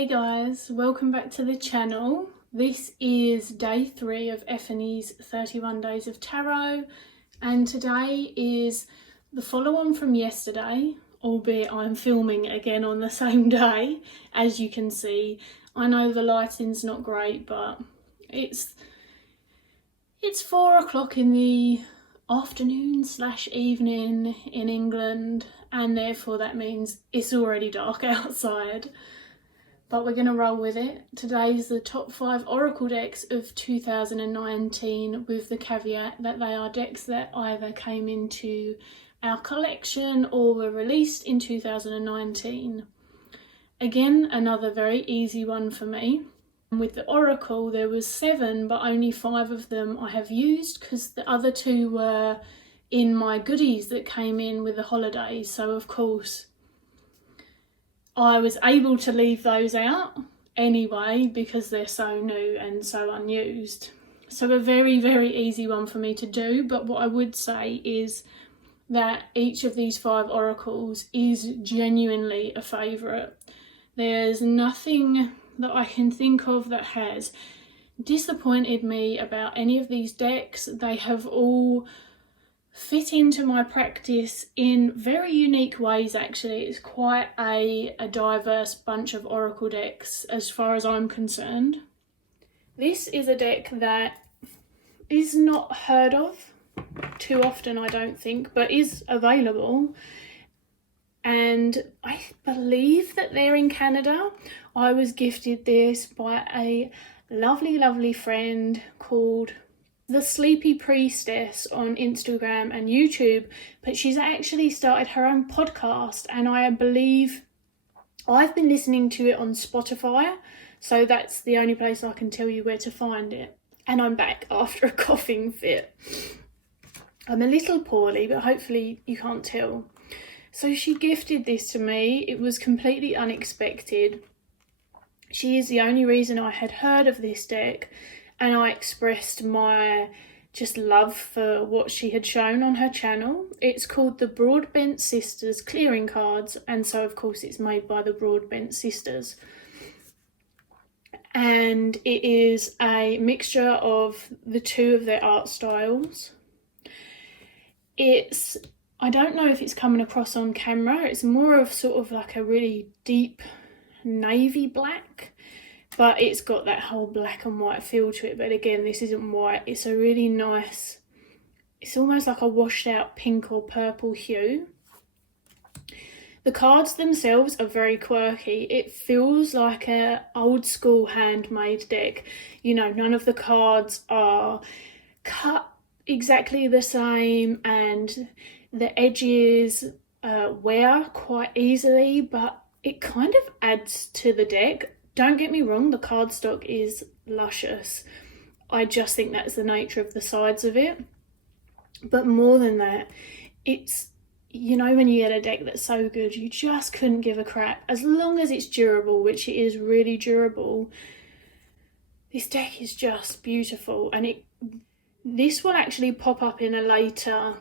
Hey guys, welcome back to the channel. This is day 3 of Ethony's 31 Days of Tarot, and today is the follow-on from yesterday, albeit I'm filming again on the same day. As you can see, I know the lighting's not great, but it's 4 o'clock in the afternoon / evening in England, and therefore that means it's already dark outside. But we're going to roll with it. Today's the top 5 Oracle decks of 2019, with the caveat that they are decks that either came into our collection or were released in 2019. Again, another very easy one for me. With the Oracle, there was 7, but only 5 of them I have used because the other 2 were in my goodies that came in with the holidays. So of course, I was able to leave those out anyway because they're so new and so unused. So a very, very easy one for me to do. But what I would say is that each of these 5 oracles is genuinely a favourite. There's nothing that I can think of that has disappointed me about any of these decks. They have all fit into my practice in very unique ways. Actually, it's quite a diverse bunch of oracle decks as far as I'm concerned. This is a deck that is not heard of too often, I don't think, but is available, and I believe that they're in Canada. I was gifted this by a lovely friend called The Sleepy Priestess on Instagram and YouTube, but she's actually started her own podcast, and I believe I've been listening to it on Spotify, so that's the only place I can tell you where to find it. And I'm back after a coughing fit. I'm a little poorly, but hopefully you can't tell. So she gifted this to me. It was completely unexpected. She is the only reason I had heard of this deck, and I expressed my just love for what she had shown on her channel. It's called the Broadbent Sisters Clearing Cards, and so of course it's made by the Broadbent Sisters. And it is a mixture of the 2 of their art styles. I don't know if it's coming across on camera. It's more of sort of like a really deep navy black, but it's got that whole black and white feel to it. But again, this isn't white. It's a really nice, it's almost like a washed out pink or purple hue. The cards themselves are very quirky. It feels like a old school handmade deck. You know, none of the cards are cut exactly the same, and the edges wear quite easily, but it kind of adds to the deck. Don't get me wrong, the cardstock is luscious. I just think that's the nature of the sides of it. But more than that, it's, you know, when you get a deck that's so good, you just couldn't give a crap. As long as it's durable, which it is really durable, this deck is just beautiful. And this will actually pop up in a later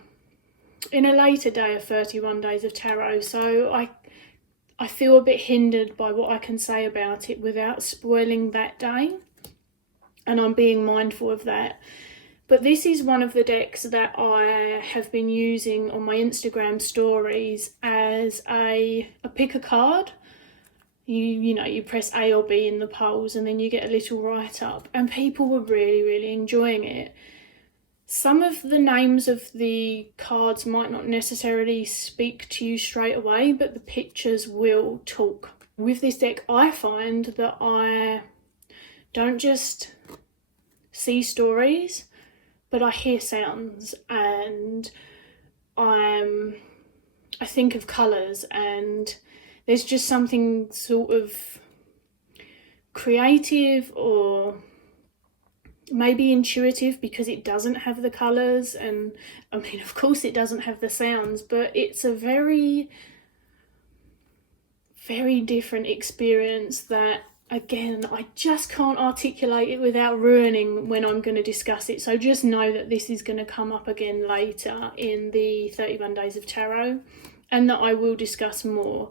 day of 31 Days of Tarot. So I feel a bit hindered by what I can say about it without spoiling that day, and I'm being mindful of that. But this is one of the decks that I have been using on my Instagram stories as a pick a card. You press A or B in the polls and then you get a little write-up, and people were really enjoying it. Some of the names of the cards might not necessarily speak to you straight away, but the pictures will talk. With this deck, I find that I don't just see stories, but I hear sounds, and I think of colours, and there's just something sort of creative or maybe intuitive, because it doesn't have the colours, and I mean, of course it doesn't have the sounds, but it's a very different experience that, again, I just can't articulate it without ruining when I'm going to discuss it. So just know that this is going to come up again later in the 31 Days of Tarot, and that I will discuss more.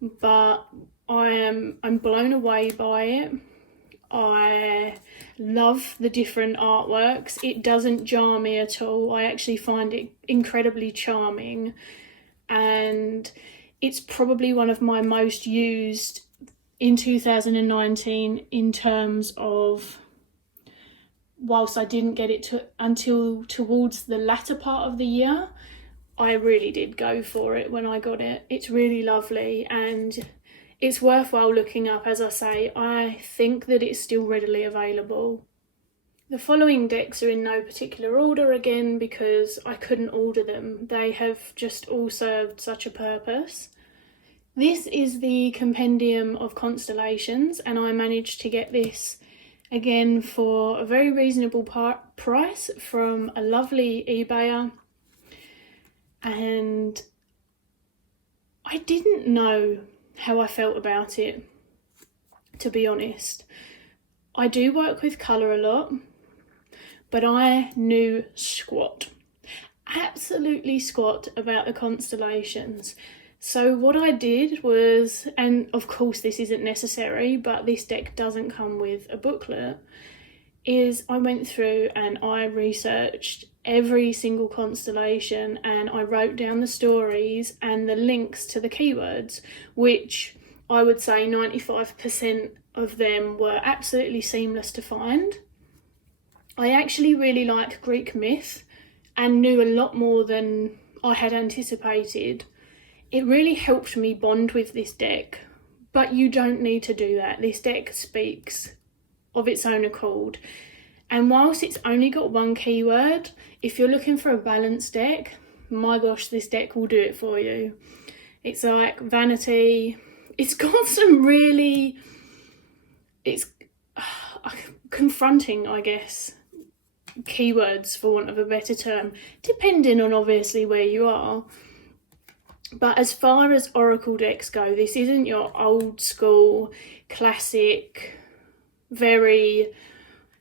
But I'm blown away by it. I love the different artworks. It doesn't jar me at all. I actually find it incredibly charming, and it's probably one of my most used in 2019 in terms of, whilst I didn't get it until towards the latter part of the year, I really did go for it when I got it. It's really lovely, and it's worthwhile looking up. As I say, I think that it's still readily available. The following decks are in no particular order again because I couldn't order them. They have just all served such a purpose. This is the Compendium of Constellations, and I managed to get this again for a very reasonable price from a lovely eBayer. And I didn't know how I felt about it, to be honest. I do work with colour a lot, but I knew squat, absolutely squat about the constellations. So what I did was, and of course this isn't necessary, but this deck doesn't come with a booklet, is I went through and I researched every single constellation, and I wrote down the stories and the links to the keywords, which I would say 95% of them were absolutely seamless to find. I actually really like Greek myth and knew a lot more than I had anticipated. It really helped me bond with this deck, but you don't need to do that. This deck speaks of its own accord. And whilst it's only got one keyword, if you're looking for a balanced deck, my gosh, this deck will do it for you. It's like vanity. It's got some really, it's confronting, I guess, keywords, for want of a better term, depending on obviously where you are. But as far as Oracle decks go, this isn't your old school, classic, very,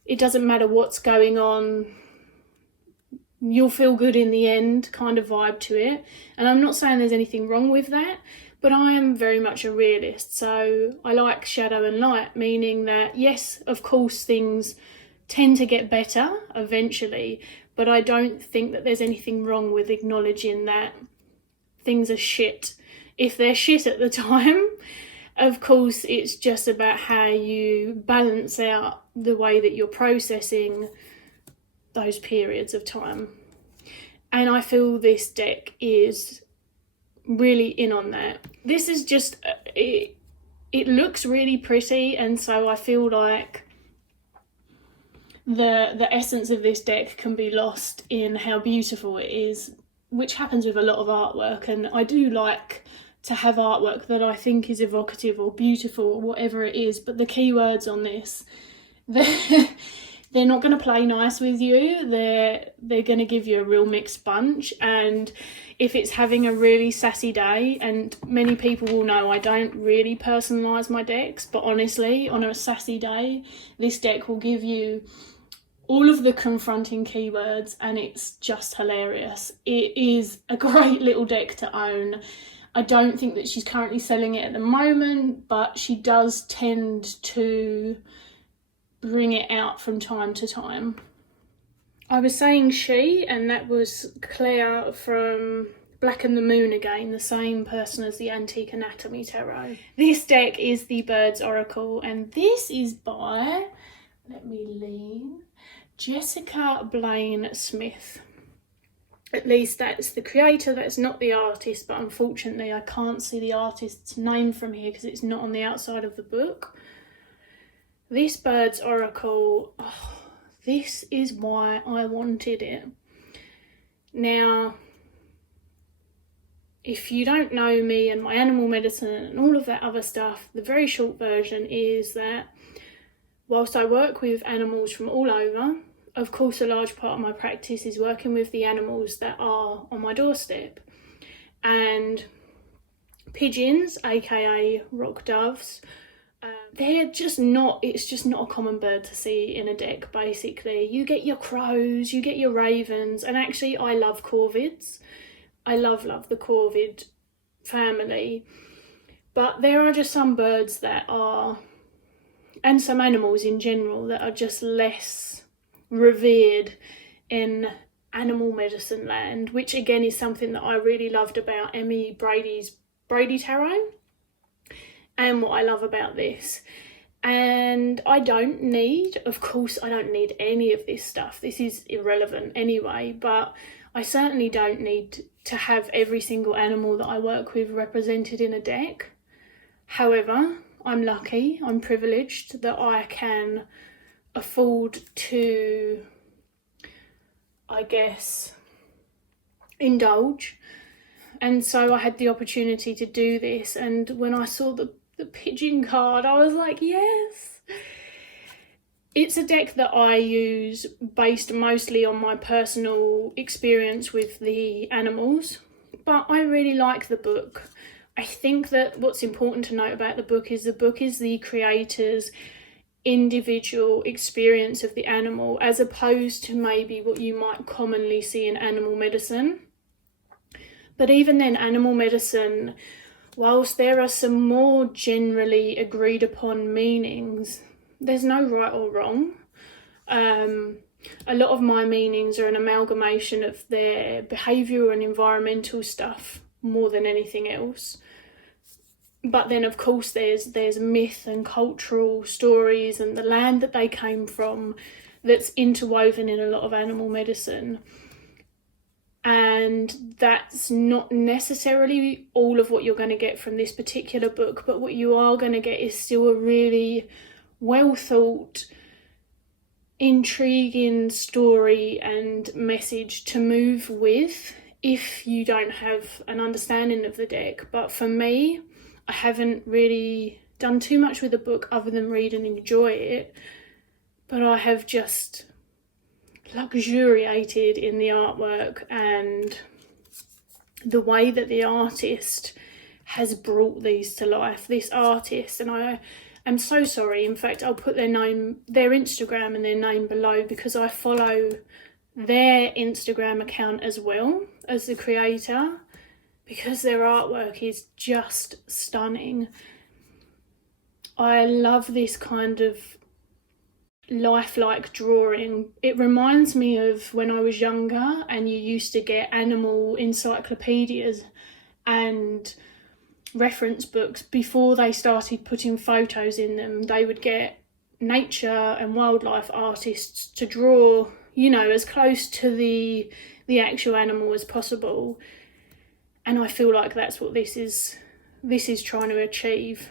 it doesn't matter what's going on, you'll feel good in the end kind of vibe to it. And I'm not saying there's anything wrong with that, but I am very much a realist. So I like shadow and light, meaning that yes, of course, things tend to get better eventually, but I don't think that there's anything wrong with acknowledging that things are shit. If they're shit at the time, of course, it's just about how you balance out the way that you're processing those periods of time. And I feel this deck is really in on that. This is just, it looks really pretty, and so I feel like the essence of this deck can be lost in how beautiful it is, which happens with a lot of artwork. And I do like to have artwork that I think is evocative or beautiful or whatever it is, but the keywords on this, they're not going to play nice with you. They're going to give you a real mixed bunch. And if it's having a really sassy day, and many people will know I don't really personalise my decks, but honestly, on a sassy day, this deck will give you all of the confronting keywords, and it's just hilarious. It is a great little deck to own. I don't think that she's currently selling it at the moment, but she does tend to bring it out from time to time. I was saying she, and that was Claire from Black and the Moon again, the same person as the Antique Anatomy Tarot. This deck is the Birds Oracle, and this is by, let me lean, Jessica Blaine Smith. At least that's the creator, that's not the artist, but unfortunately I can't see the artist's name from here because it's not on the outside of the book. This Birds Oracle, this is why I wanted it. Now, if you don't know me and my animal medicine and all of that other stuff, the very short version is that whilst I work with animals from all over, of course a large part of my practice is working with the animals that are on my doorstep. And pigeons, aka rock doves, it's just not a common bird to see in a deck, basically. You get your crows, you get your ravens, and actually I love corvids. I love the corvid family. But there are just some birds that are, and some animals in general, that are just less revered in animal medicine land, which again is something that I really loved about Emmy Brady's Brady Tarot, and what I love about this. And I don't need, of course, I don't need any of this stuff. This is irrelevant anyway, but I certainly don't need to have every single animal that I work with represented in a deck. However, I'm lucky, I'm privileged that I can afford to, I guess, indulge. And so I had the opportunity to do this, and when I saw the pigeon card, I was like, yes. It's a deck that I use based mostly on my personal experience with the animals, but I really like the book. I think that what's important to note about the book is the creator's individual experience of the animal, as opposed to maybe what you might commonly see in animal medicine. But even then, animal medicine, whilst there are some more generally agreed upon meanings, there's no right or wrong. A lot of my meanings are an amalgamation of their behavioural and environmental stuff more than anything else. But then, of course, there's myth and cultural stories and the land that they came from that's interwoven in a lot of animal medicine. And that's not necessarily all of what you're going to get from this particular book, but what you are going to get is still a really well thought, intriguing story and message to move with if you don't have an understanding of the deck. But for me, I haven't really done too much with the book other than read and enjoy it, but I have just luxuriated in the artwork and the way that the artist has brought these to life. This artist, and I am so sorry, in fact I'll put their name, their Instagram and their name below, because I follow their Instagram account as well as the creator, because their artwork is just stunning. I love this kind of lifelike drawing. It reminds me of when I was younger and you used to get animal encyclopedias and reference books before they started putting photos in them. They would get nature and wildlife artists to draw, you know, as close to the actual animal as possible. And I feel like that's what this is trying to achieve.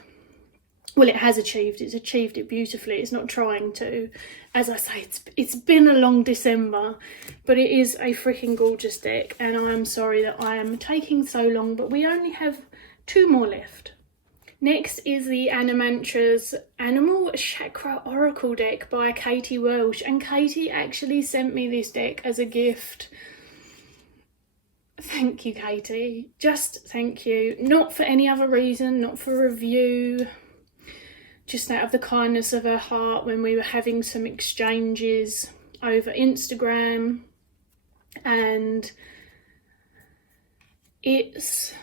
Well, it has achieved. It's achieved it beautifully. It's not trying to. As I say, it's been a long December, but it is a freaking gorgeous deck, and I'm sorry that I am taking so long, but we only have 2 more left. Next is the Animantras Animal Chakra Oracle deck by Katie Welsh, and Katie actually sent me this deck as a gift. Thank you, Katie. Just thank you. Not for any other reason, not for review. Just out of the kindness of her heart when we were having some exchanges over Instagram. And it's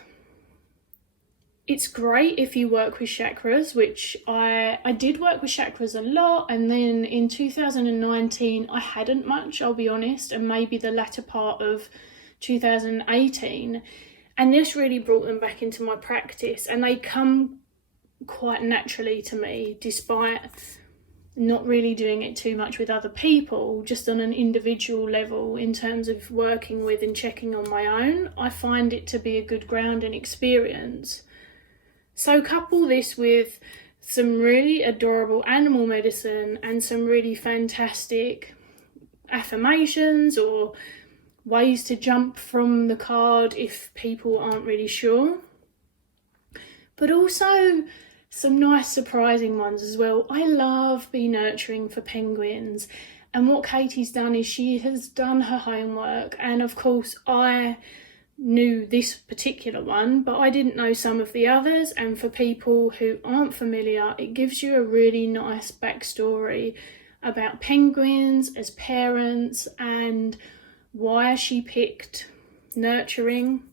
great if you work with chakras, which I did work with chakras a lot, and then in 2019 I hadn't much, I'll be honest, and maybe the latter part of 2018, and this really brought them back into my practice, and they come quite naturally to me despite not really doing it too much with other people, just on an individual level in terms of working with and checking on my own. I find it to be a good grounding experience. So couple this with some really adorable animal medicine and some really fantastic affirmations or ways to jump from the card if people aren't really sure, but also some nice surprising ones as well. I love Be Nurturing for penguins, and what Katie's done is she has done her homework, and of course I knew this particular one, but I didn't know some of the others, and for people who aren't familiar, it gives you a really nice backstory about penguins as parents and why she picked nurturing.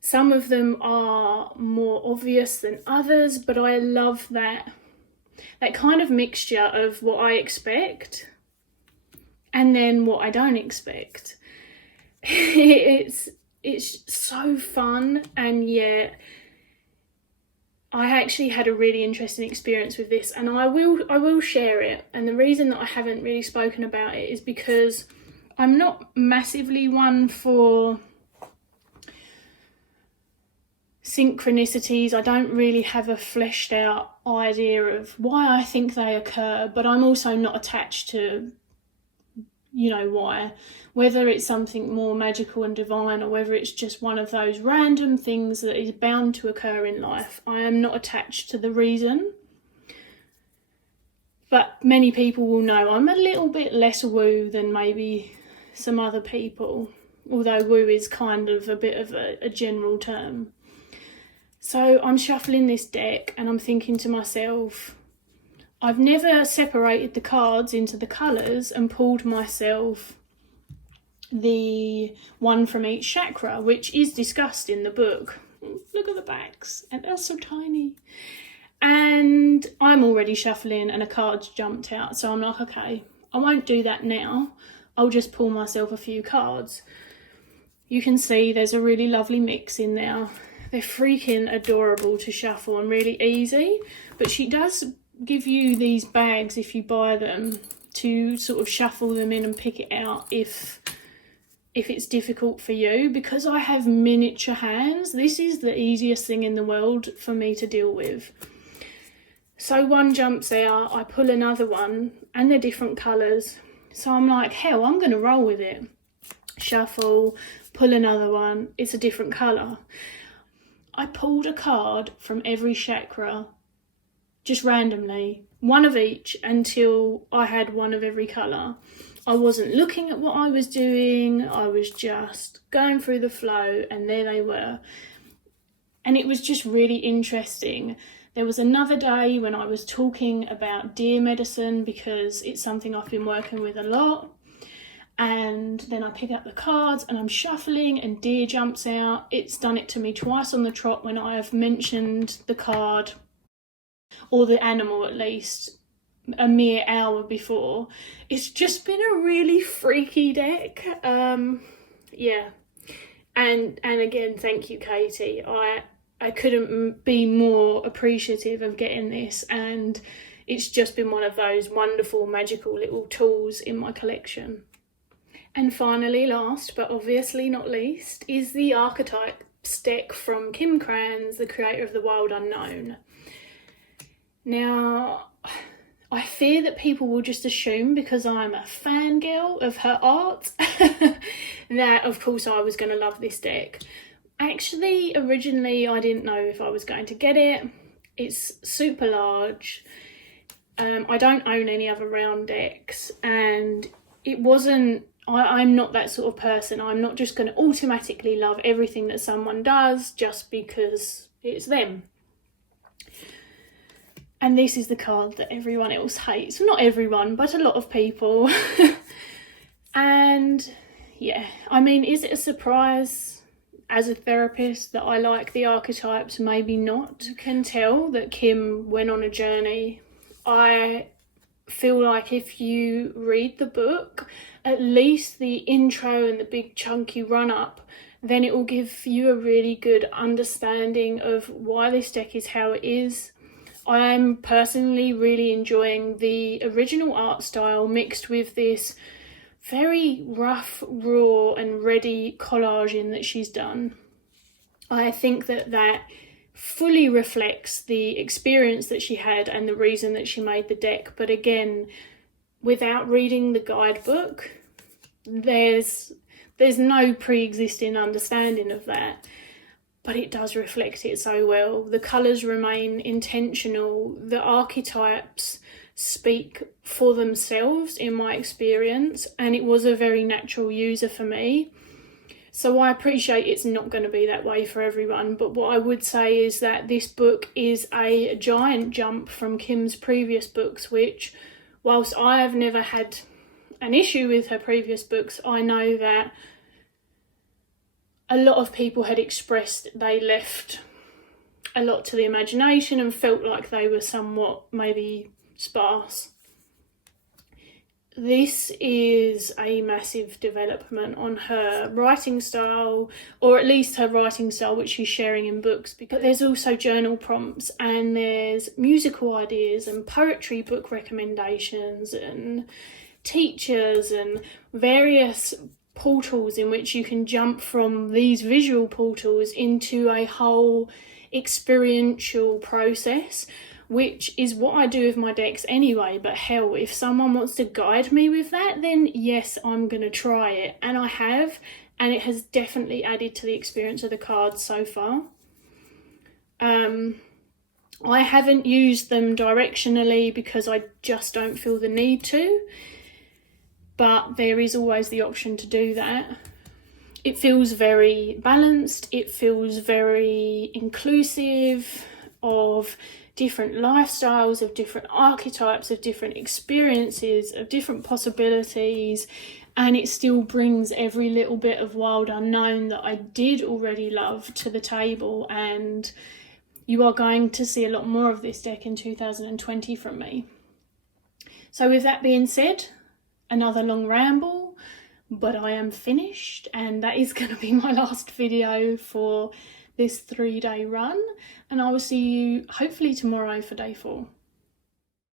Some of them are more obvious than others, but I love that kind of mixture of what I expect and then what I don't expect. It's so fun, and yet I actually had a really interesting experience with this, and I will share it. And the reason that I haven't really spoken about it is because I'm not massively one for synchronicities. I don't really have a fleshed out idea of why I think they occur, but I'm also not attached to, why. Whether it's something more magical and divine or whether it's just one of those random things that is bound to occur in life, I am not attached to the reason. But many people will know I'm a little bit less woo than maybe some other people, although woo is kind of a bit of a general term. So I'm shuffling this deck and I'm thinking to myself, I've never separated the cards into the colours and pulled myself the one from each chakra, which is discussed in the book. Look at the backs, and they're so tiny. And I'm already shuffling and a card's jumped out, so I'm like, okay, I won't do that now. I'll just pull myself a few cards. You can see there's a really lovely mix in there. They're freaking adorable to shuffle and really easy, but she does give you these bags if you buy them to sort of shuffle them in and pick it out if it's difficult for you. Because I have miniature hands, this is the easiest thing in the world for me to deal with. So one jumps out, I pull another one, and they're different colours. So I'm like, hell, I'm going to roll with it. Shuffle, pull another one, it's a different colour. I pulled a card from every chakra, just randomly, one of each, until I had one of every colour. I wasn't looking at what I was doing, I was just going through the flow, and there they were. And it was just really interesting. There was another day when I was talking about deer medicine, because it's something I've been working with a lot. And then I pick up the cards and I'm shuffling and deer jumps out. It's done it to me twice on the trot when I have mentioned the card, or the animal at least, a mere hour before. It's just been a really freaky deck. Yeah. And again, thank you, Katie. I couldn't be more appreciative of getting this, and it's just been one of those wonderful magical little tools in my collection. And finally, last but obviously not least, is the Archetypes deck from Kim Krans, the creator of The Wild Unknown. Now, I fear that people will just assume, because I'm a fangirl of her art, that of course I was going to love this deck. Actually, originally I didn't know if I was going to get it. It's super large. I don't own any other round decks, and it wasn't, I'm not that sort of person. I'm not just going to automatically love everything that someone does just because it's them. And this is the card that everyone else hates. Well, not everyone, but a lot of people. And yeah, I mean, is it a surprise as a therapist that I like the archetypes? Maybe not. You can tell that Kim went on a journey. I feel like if you read the book, at least the intro and the big chunky run-up, then it will give you a really good understanding of why this deck is how it is. I'm personally really enjoying the original art style mixed with this very rough, raw and ready collaging that she's done. I think that fully reflects the experience that she had and the reason that she made the deck. But again, without reading the guidebook, there's no pre-existing understanding of that. But it does reflect it so well. The colours remain intentional. The archetypes speak for themselves in my experience, and it was a very natural user for me. So I appreciate it's not going to be that way for everyone, but what I would say is that this book is a giant jump from Kim's previous books, which, whilst I have never had an issue with her previous books, I know that a lot of people had expressed they left a lot to the imagination and felt like they were somewhat maybe sparse. This is a massive development on her writing style, or at least her writing style which she's sharing in books, because there's also journal prompts and there's musical ideas and poetry book recommendations and teachers and various portals in which you can jump from these visual portals into a whole experiential process, which is what I do with my decks anyway. But hell, if someone wants to guide me with that, then yes, I'm going to try it. And I have, and it has definitely added to the experience of the cards so far. I haven't used them directionally because I just don't feel the need to, but there is always the option to do that. It feels very balanced, it feels very inclusive of different lifestyles, of different archetypes, of different experiences, of different possibilities, and it still brings every little bit of wild unknown that I did already love to the table. And you are going to see a lot more of this deck in 2020 from me. So with that being said, another long ramble, but I am finished, and that is going to be my last video for this 3-day run, and I will see you hopefully tomorrow for day 4.